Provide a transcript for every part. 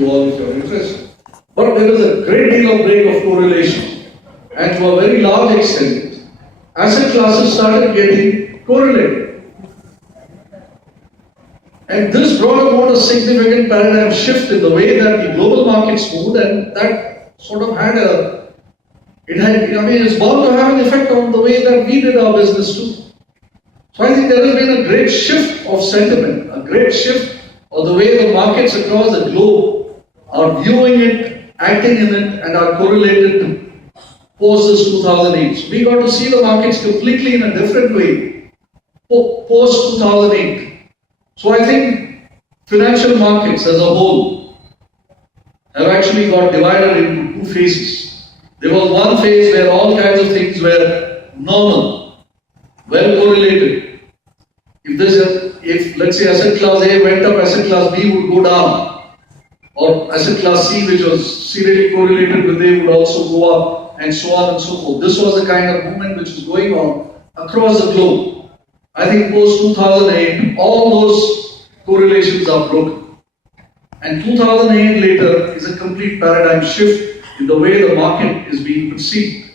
to all if you are interested. But there is a great deal of break of correlation, and to a very large extent, asset classes started getting correlated. And this brought about a significant paradigm shift in the way that the global markets moved, and that sort of had it's bound to have an effect on the way that we did our business too. So I think there has been a great shift of sentiment, a great shift of the way the markets across the globe are viewing it, acting in it, and are correlated post this 2008. So we got to see the markets completely in a different way post 2008. So I think financial markets as a whole have actually got divided into two phases. There was one phase where all kinds of things were normal, well correlated. If let's say asset class A went up, asset class B would go down, or asset class C, which was serially correlated with A, would also go up, and so on and so forth. This was the kind of movement which was going on across the globe. I think post 2008, all those correlations are broken, and 2008 later is a complete paradigm shift in the way the market is being perceived,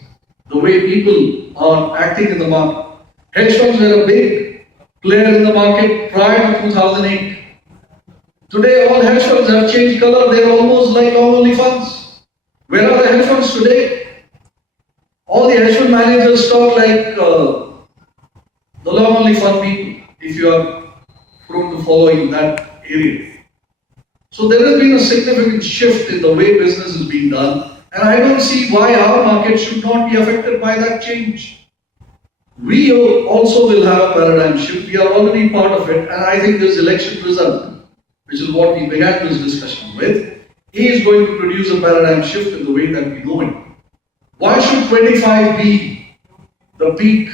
the way people are acting in the market. Hedge funds were a big player in the market prior to 2008. Today, all hedge funds have changed color. They're almost like long-only funds. Where are the hedge funds today? All the hedge fund managers talk like the long-only fund people, if you are prone to following that area. So there has been a significant shift in the way business is being done. And I don't see why our market should not be affected by that change. We also will have a paradigm shift. We are already part of it. And I think this election result, which is what we began this discussion with, is going to produce a paradigm shift in the way that we know it. Why should 25 be the peak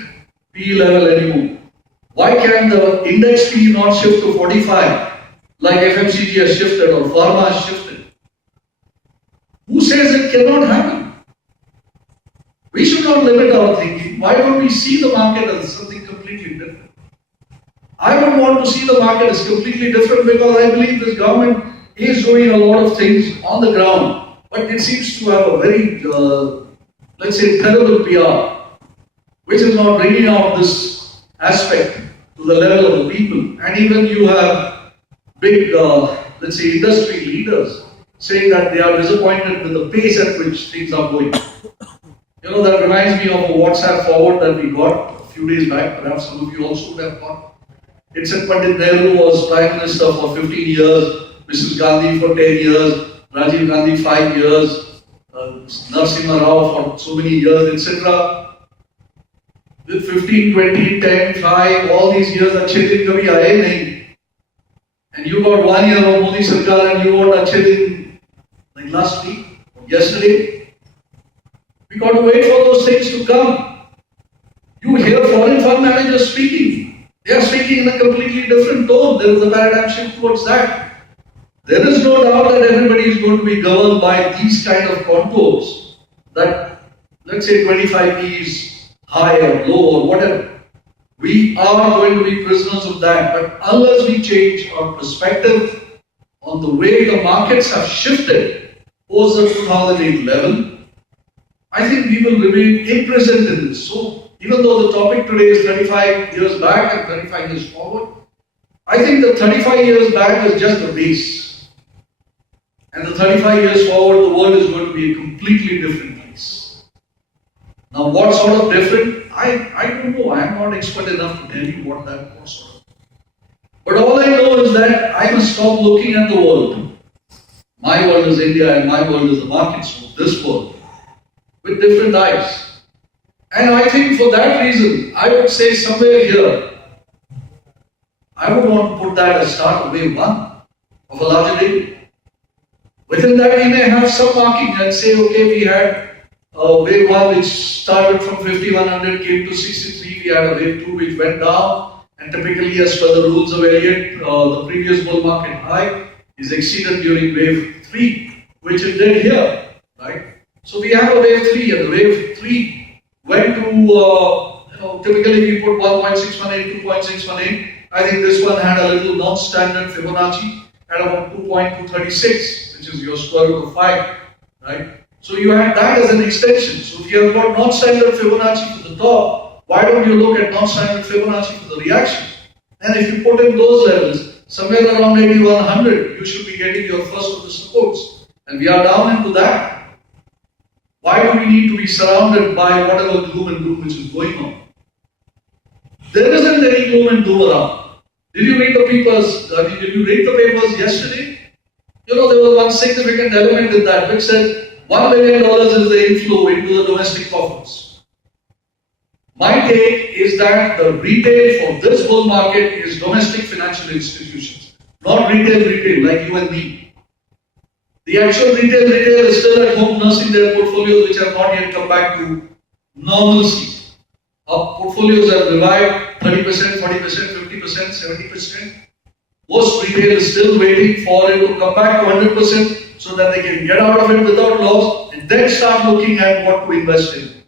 PE level anymore? Why can the index PE not shift to 45 like FMCG has shifted or pharma has shifted? Who says it cannot happen? We should not limit our thinking. Why don't we see the market as something completely different? I would want to see the market as completely different because I believe this government is doing a lot of things on the ground, but it seems to have a very, let's say, terrible PR, which is not bringing out this aspect to the level of the people. And even you have big, let's say, industry leaders saying that they are disappointed with the pace at which things are going. You know, that reminds me of a WhatsApp forward that we got a few days back, perhaps some of you also would have got. It said Pandit Nehru was Prime Minister for 15 years, Mrs. Gandhi for 10 years, Rajiv Gandhi 5 years, Narasimha Rao for so many years, etc. With 15, 20, 10, 5, all these years, अच्छे दिन कभी आए नहीं. And you got 1 year of Modi Sarkar and you got अच्छे दिन like last week, yesterday. We got to wait for those things to come. You hear foreign fund managers speaking. They are speaking in a completely different tone. There is a paradigm shift towards that. There is no doubt that everybody is going to be governed by these kind of contours. That, let's say 25 is high or low or whatever. We are going to be prisoners of that. But unless we change our perspective on the way the markets have shifted post the 2008 level, I think we will remain imprisoned in this. So, even though the topic today is 35 years back and 35 years forward, I think the 35 years back is just the base. And the 35 years forward, the world is going to be a completely different place. Now, what sort of different? I don't know. I am not expert enough to tell you what that was. But all I know is that I must stop looking at the world. My world is India and my world is the markets of this world with different eyes. And I think for that reason, I would say somewhere here, I would want to put that as start of wave 1 of a larger day. Within that, we may have some marking and say, okay, we had wave 1 which started from 5100, came to 63, we had a wave 2 which went down. And typically, as per the rules of Elliott, the previous bull market high is exceeded during wave 3, which it did here, right? So we have a wave 3, and the wave 3 went to, typically we put 1.618, 2.618. I think this one had a little non-standard Fibonacci, at about 2.236, which is your square root of 5, right? So you have that as an extension. So if you have got non-standard Fibonacci for the top, why don't you look at non-standard Fibonacci for the reaction? And if you put in those levels, somewhere around 8100, you should be getting your first of the supports. And we are down into that. Why do we need to be surrounded by whatever gloom and doom which is going on? There isn't any gloom and doom around. Did you read the papers yesterday? You know, there was one significant element in that which said $1 million is the inflow into the domestic coffers. My take is that the retail for this bull market is domestic financial institutions, not retail like you and me. The actual retail is still at home nursing their portfolios which have not yet come back to normalcy. Our portfolios have revived 30%, 40%, 50%, 70%. Most retail is still waiting for it to come back to 100% so that they can get out of it without loss and then start looking at what to invest in.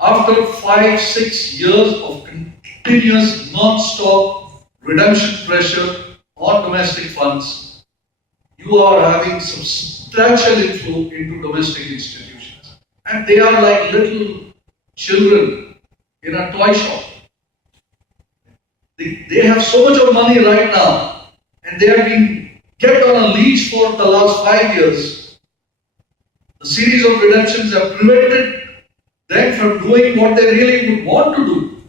After 5-6 years of continuous non-stop redemption pressure on domestic funds, you are having substantial inflow into domestic institutions. And they are like little children in a toy shop. They have so much of money right now and they have been kept on a leash for the last 5 years. The series of redemptions have prevented them from doing what they really would want to do.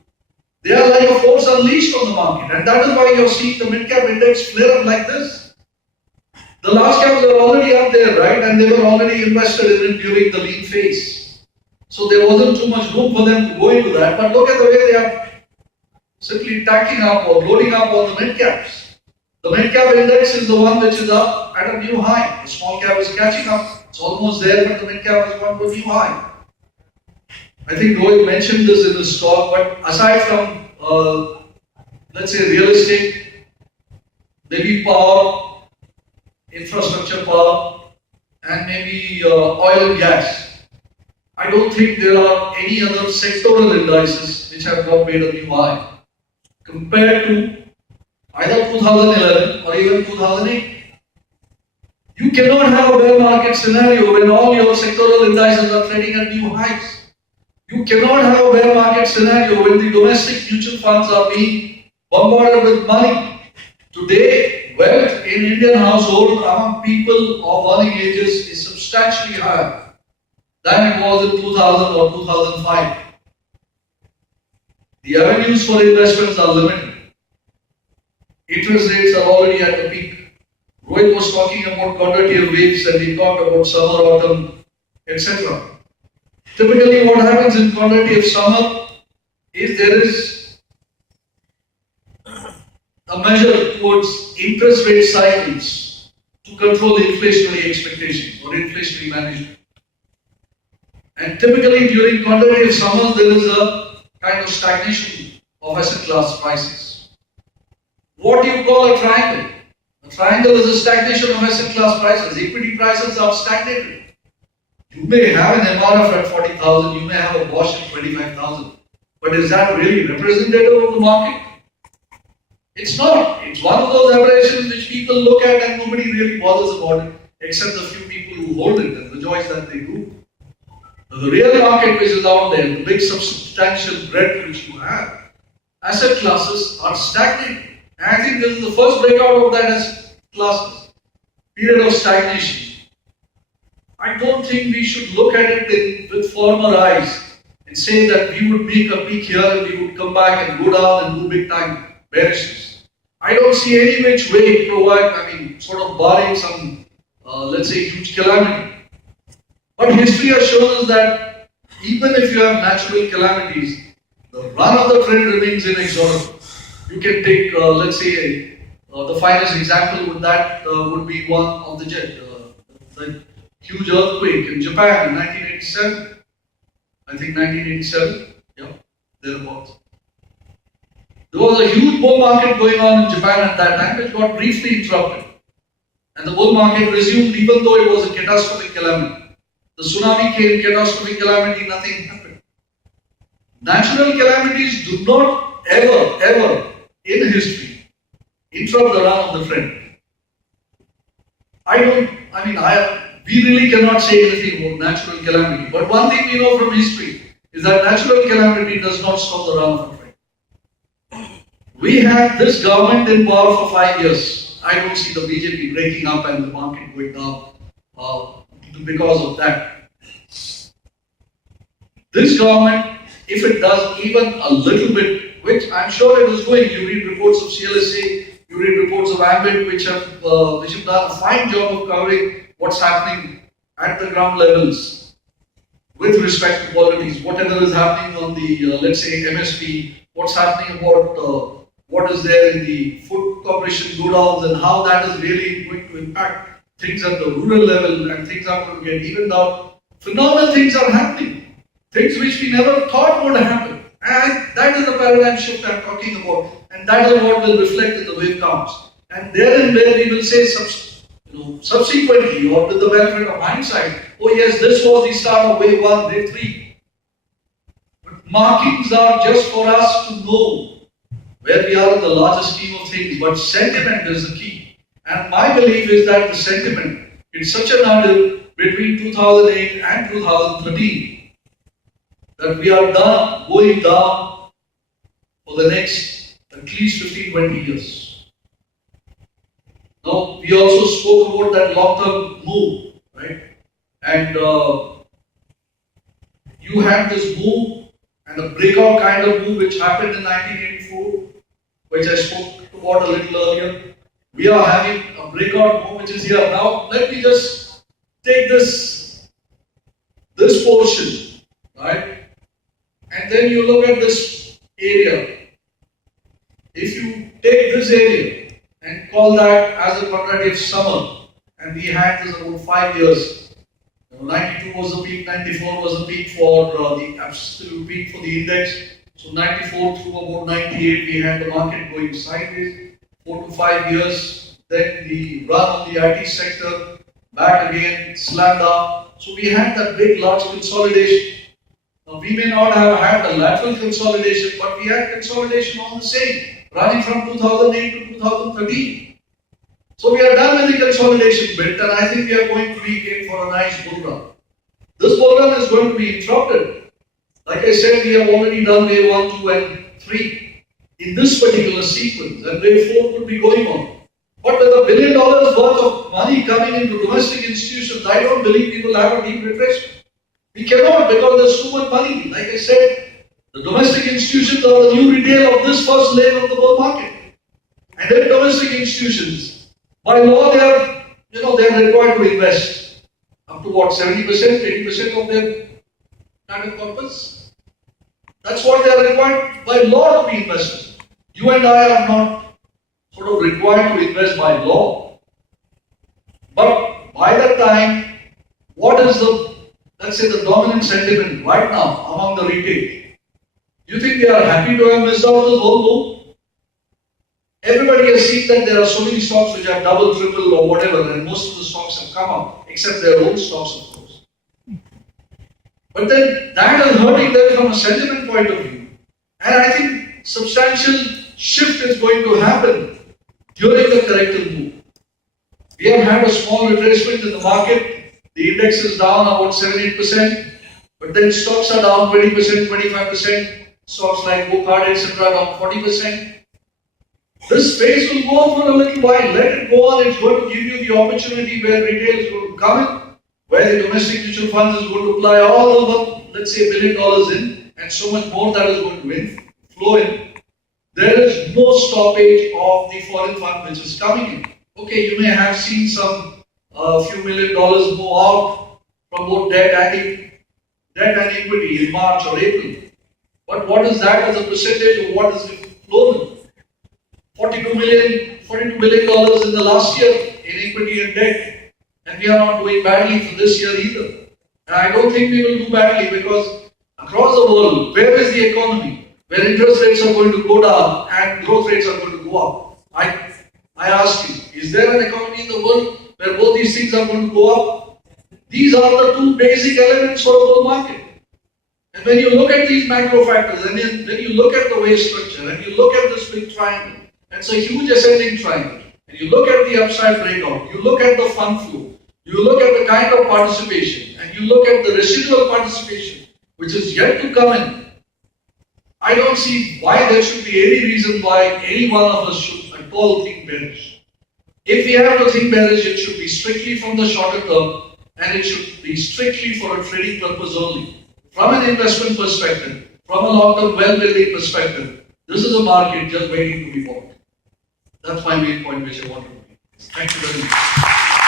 They are like a force unleashed on the market, and that is why you're seeing the mid-cap index flare up like this. The large caps are already up there, right? And they were already invested in it during the lean phase. So there wasn't too much room for them to go into that. But look at the way they are simply tacking up or loading up on the mid-caps. The mid-cap index is the one which is up at a new high. The small cap is catching up. It's almost there, but the mid-cap has gone to a new high. I think Rohit mentioned this in his talk, but aside from, let's say, real estate, maybe power, infrastructure power, and maybe oil and gas, I don't think there are any other sectoral indices which have not made a new high compared to either 2011 or even 2008. You cannot have a bear market scenario when all your sectoral indices are trading at new highs. You cannot have a bear market scenario when the domestic mutual funds are being bombarded with money. Today, wealth in Indian households among people of earning ages is substantially higher than it was in 2000 or 2005. The avenues for investments are limited. Interest rates are already at the peak. Rohit was talking about quantitative waves and he talked about summer, autumn, etc. Typically, what happens in quantitative summer is there is a measure towards interest rate cycles to control inflationary expectations or inflationary management. And typically, during quantitative summers, there is a kind of stagnation of asset class prices. What do you call a triangle? A triangle is a stagnation of asset class prices. Equity prices are stagnated. You may have an MRF at 40,000, you may have a Bosch at 25,000, but is that really representative of the market? It's not. It's one of those aberrations which people look at and nobody really bothers about it, except the few people who hold it and rejoice that they do. Now, the real market which is out there, the big substantial breadth which you have, asset classes are stagnating. And I think this is the first breakout of that asset classes, period of stagnation. I don't think we should look at it with former eyes and say that we would make a peak here and we would come back and go down and do big time bearishness. I don't see any which way sort of barring some, let's say, huge calamity. But history has shown us that even if you have natural calamities, the run of the trend remains inexorable. You can take, let's say, the finest example with that would be one of the huge earthquake in Japan in 1987. I think 1987, yeah, thereabouts. There was a huge bull market going on in Japan at that time, which got briefly interrupted. And the bull market resumed even though it was a catastrophic calamity. The tsunami came, catastrophic calamity, nothing happened. Natural calamities do not ever in history interrupt the run of the trend. We really cannot say anything about natural calamity. But one thing we know from history is that natural calamity does not stop the run of a trend. We had this government in power for 5 years. I don't see the BJP breaking up and the market going down because of that. This government, if it does even a little bit, which I'm sure it is doing, you read reports of CLSA, you read reports of Ambit, which have done a fine job of covering what's happening at the ground levels with respect to qualities, whatever is happening on the, let's say, MSP, what's happening about what is there in the food corporation godowns and how that is really going to impact things at the rural level and things are going to get evened out. Phenomenal things are happening, things which we never thought would happen. And that is the paradigm shift I'm talking about, and that is what will reflect in the wave counts. And therein where we will say subsequently or with the benefit of hindsight, oh yes, this was the start of wave 1, wave 3. But markings are just for us to know where we are in the larger scheme of things, but sentiment is the key. And my belief is that the sentiment in such a hurdle between 2008 and 2013 that we are done going down for the next at least 15-20 years. Now, we also spoke about that long-term move, right? And you had this move and a breakout kind of move which happened in 1984, which I spoke about a little earlier. We are having a breakout move which is here. Now, let me just take this portion, right? And then you look at this area. If you take this area and call that as a quadratic summer, and we had this about 5 years. 92 was the peak, 94 was the peak for the absolute peak for the index. So 94 through about 98, we had the market going sideways. 4 to 5 years, then the run of the IT sector, back again, slammed down. So we had that big, large consolidation. Now, we may not have had the lateral consolidation, but we had consolidation on the same, running from 2008 to 2013. So we are done with the consolidation bit, and I think we are going to be in for a nice bull run. This bull run is going to be interrupted. Like I said, we have already done wave 1, 2, and 3 in this particular sequence, and wave 4 could be going on. But with $1 billion worth of money coming into domestic institutions, I don't believe we will have a deep retracement. We cannot, because there's too much money. Like I said, the domestic institutions are the new retail of this first leg of the bull market. And then domestic institutions, by law, they are required to invest up to what, 70%, 80% of their kind of corpus. That's what they are required by law to be invested. You and I are not sort of required to invest by law. But by that time, what is the, let's say, the dominant sentiment right now among the retail? Do you think they are happy to have missed out this whole move? Everybody has seen that there are so many stocks which have double, triple or whatever, and most of the stocks have come up, except their own stocks, of course. But then that is hurting them from a sentiment point of view. And I think substantial shift is going to happen during the corrective move. We have had a small retracement in the market. The index is down about 7-8%, but then stocks are down 20%, 25%. Stocks like Bocard, etc. down 40%. This phase will go on for a little while. Let it go on. It's going to give you the opportunity where retail is going to come in, where the domestic mutual funds is going to apply all over, let's say, $1 billion in, and so much more that is going to flow in. There is no stoppage of the foreign fund which is coming in. Okay, you may have seen some few $1 million go out from both debt and equity in March or April. But what is that as a percentage of what is flown? $42 billion in the last year in equity and debt. And we are not doing badly for this year either. And I don't think we will do badly because across the world, where is the economy? Where interest rates are going to go down and growth rates are going to go up. I ask you, is there an economy in the world where both these things are going to go up? These are the two basic elements for a bull market. And when you look at these macro factors, and when you look at the wave structure, and you look at this big triangle, That's a huge ascending triangle. And you look at the upside breakout, you look at the fund flow, you look at the kind of participation, and you look at the residual participation, which is yet to come in. I don't see why there should be any reason why any one of us should at all think bearish. If we have to think bearish, it should be strictly from the shorter term, and it should be strictly for a trading purpose only. From an investment perspective, from a long-term well-building perspective, this is a market just waiting to be bought. That's my main point which I want to make. Thank you very much.